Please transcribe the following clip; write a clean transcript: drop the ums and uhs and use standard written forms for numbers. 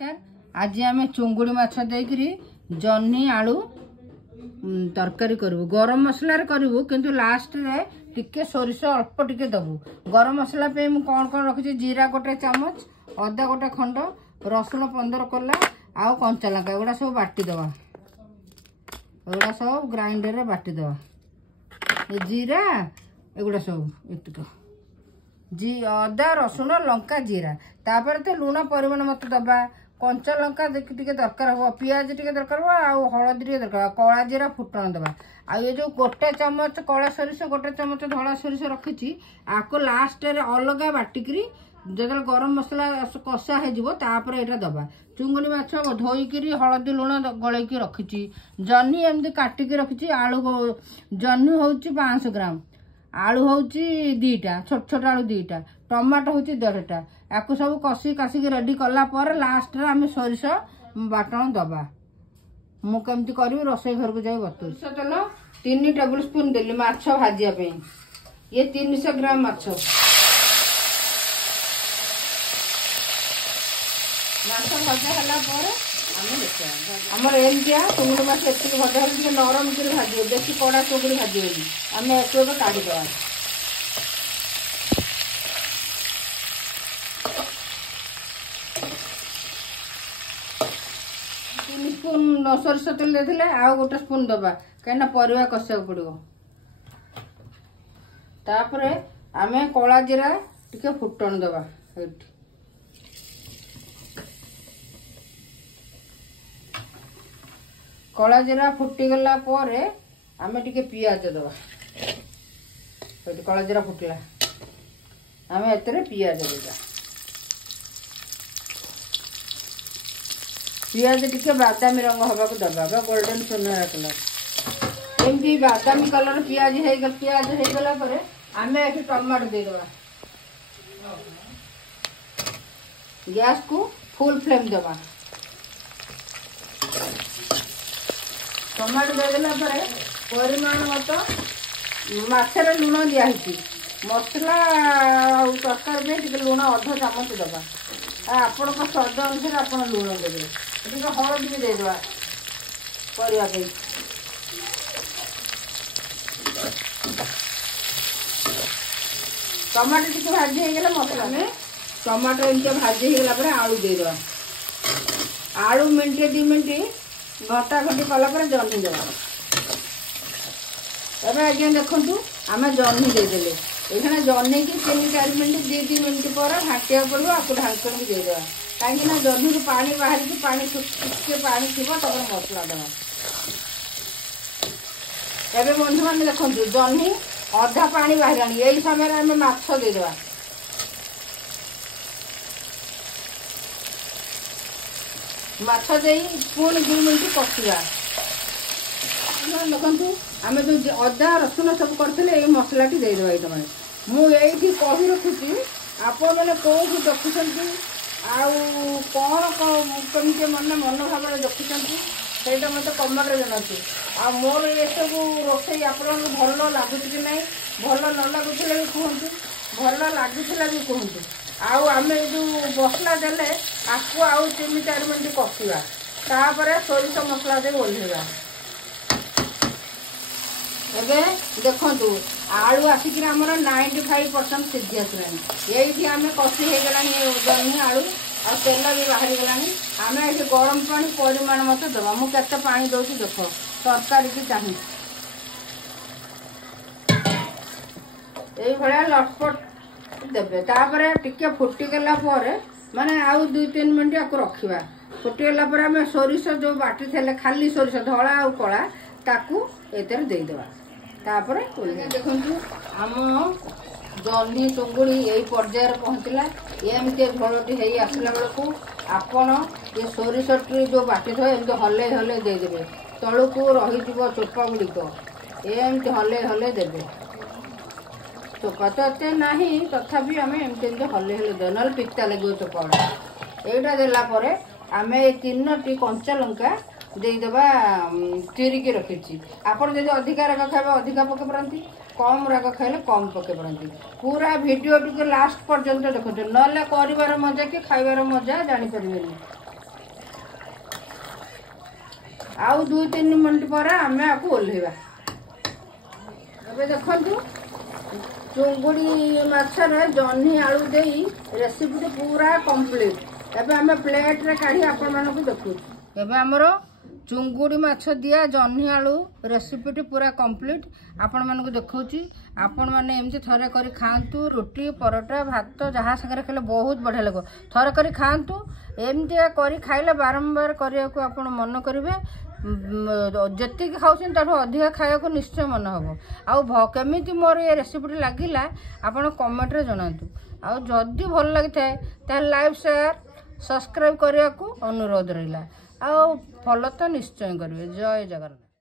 नमस्कार। आज आम चुंगुड़ी माछ देकरी जन्नी आलू तरकारी करूँ। गरम मसला करूँ किंतु लास्ट रे टिके सोरिष अल्प टिके दबू। गरम मसला पे मु कौन कौन रखी जीरा गोटे चामच, अदा गोटे खंड, रसुण 15 कला आउ कंचा लंका एगुड़ा सब बाटीदवा। एगुड़ा सब ग्राइंडर रे बाटीदवा। जीरा एगुड़ा सब एतक अदा रसुण लंका जीरा तापर तो लुण परिमाण मत दबा। कंचा लंका टिके दरकार हो, पियाज टिके दरकार हो, आउ हलदी टिके दरकार, कला जीरा फुटण दबा। आ ये जो गोटे चमच कला सोरिष गोटे चमच धला सोरिष रखी आपको लास्ट रे अलग बाटिकी जो गरम मसला कषा होपर यहाँ दबा। चुंगुड़ी माछ धोईकी हलदी लुण गलैकी रखी। जन्नी एमती काटिकी रखी। आलू जन्नी हूँ 500 ग्राम, आलू हूँ 2टा छोट छोट आलू 2टा, टमाटो हूँ 1.5टा। आपको सब कषि कासिक रेडी कला पर लास्ट रे आम सोरिष बाटण दबा। मु केमती करी रोसई घर को जाई बतूर। तेल 3 टेबुल स्पून देली माछ भाजिया पे। ये 300 ग्राम माछ भजा है आमर एमतिया चुंगुड़ी माछ एति भजा है नरम कर भाजी बेसी कड़ा चुंगुड़ी भाजी आम एक काढ़ीदवा। स्पून सोरिष तेल देते आउ गोटे स्पून दबा कहीं परिवा कषा पड़ो। तापर आम कला जीरा टिके फुटण दबा। कला जीरा फुटीगला आम टिके पियाज दबा। कला जीरा फुटला आम एतरे पियाज देगा। पियाज टिके बादामी रंग हवा को दबा गोल्डन सोनेरा कलर। एमती बादामी कलर पियाज हो गला पर आम ये टमाटो देदबा। गैस को फुल फ्लेम दबा। टमाटो देदेला परिमाण मत माछरे लुण दिखाई मसला तरकारी में टिके लुण अध चामच दबा। आपण स्वाद अनुसार आप लुण देवे। हलदी भी देदवा परिवा पे। टमाटो टिके भाजी होगला मसला में टमाटो एमती भाजी होगला आलू देदवा। आलू मिनटे 2 मिनट घटा घटी कला जन्नी देवा। एवं आज्ञा देखु आम जन्नी देदेले ये जन्नी की 3-4 मिनट 2-3 मिनट पर घाटिया पड़ो। आपको ढांकन भी देदेवा कहीं जन्नी को पानी बाहर की पानी पानी थी तब मसला देवा। एवं बंधु मैंने देखो जन्नी अधा पानी बाहर यही समय आम माछ देदेवा। माछ दे पुणी 2 मिनट कषा। देखु आम जो अदा रसुण सब करते मसला टी देदेवा। ये मुझे कही रखुची आपण मैंने कौन देखुं कौन कमी मन भाव देखुं मत कमेंट जनाती। मोर ये सब रोषे आप भल लगुच कि ना भल न लगुला भी कहतु, भल लगुला भी कहतु। आम जो मसला देले आपको आउ 3-4 मिनट कषा तापर सोरिष मसला दे ओल्हेवा। एवं देखु आलू आसिक 95% सिद्धि आसला। ये आम कषि होगला जन्नी आलू आ तेल भी बाहरी गला। आम ये गरम पानी परिमाण मत दबा। मुझे पानी दौर देख तरकारी की चाहिए ये लटपट देवे। तापर टिके फुटीगला माने आउ 2-3 मिनट आपको रखा। फुटीगला आम सोरिष जो बाटी थे खाली सोरिष धला आ कला ताकू एतर देदेवा। तापर देखु आम जन्नी चुंगुड़ी यही पर्यायर पहुँचला। एमती झोलटी हो आसला बेलू आपण ये सोरिष जो बाटी थे एमती हले हले देदेवे। तलू को रही चोपा गुड़िक एमती हले हले देवे। चोपा तो एत ना तथापि आम एमती हले हले दे ना पिता लगे चोपा गुड़ा। यहाँ आम ये 3टी कंचा लंका देदेवा चिरिकी रखी। आपड़ जब अधिका राग खाए अधिका पके पारती, कम राग खाइले कम पके पारती। पूरा वीडियो टी लास्ट पर्यंत देखते ना कर मजा कि खाइबार मजा जानी पारे। आउ 2-3 मिनट पर आम आपको ओल्हेबा। देखु चुंगुड़ी माछर जह्नी आलू दे रेसिपी पूरा कंप्लीट। एबे आम प्लेट रे काढ़ी आपण मानक देखु। एबे हमरो चुंगुड़ी माछ दिया जह्नी आलू रेसिपी पूरा कंप्लीट आपण मानक देखौची। आपण माने एमती थरे करी खांतु, रोटी परोटा भात जहाँ सागर खाले बहुत बढ़िया लगो। थरे करी खांतु, एमती करी खाइले बारंबार करिया को आपण मन करिवे। जति खाउछन ताठो अधिक खाया को निश्चय मन हबो। आउ केमिति मोर ये रेसिपी लागिला आपण कमेंट रे जणांतु। आउ जदि भल लागिथाय ता लाइक शेयर सब्सक्राइब करिया को अनुरोध रहिला। आउ फॉलो तो निश्चय करिवे। जय जगन्नाथ।